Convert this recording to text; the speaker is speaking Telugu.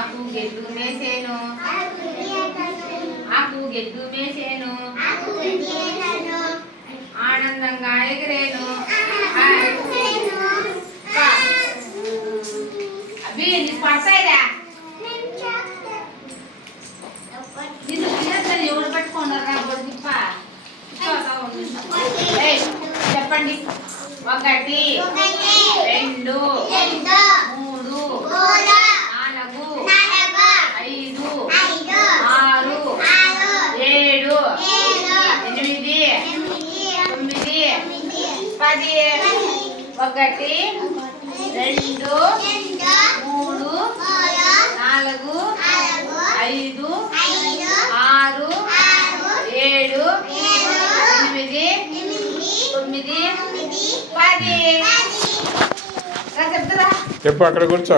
ఆకు గెడ్డు మేసేను ఆకు గెడ్డు మేసేను ఆనందంగా ఎగిరేను అవి నీ పడతాయిరా నిన్ను పిల్లలు ఎవరు పట్టుకున్నారా బొద్దిప్ప చెప్పండి 1 2 3 4 5 6 7 8 9 10 1 2 3 4 5 6 7 8 9 10 చెప్పు అక్కడ కూర్చో.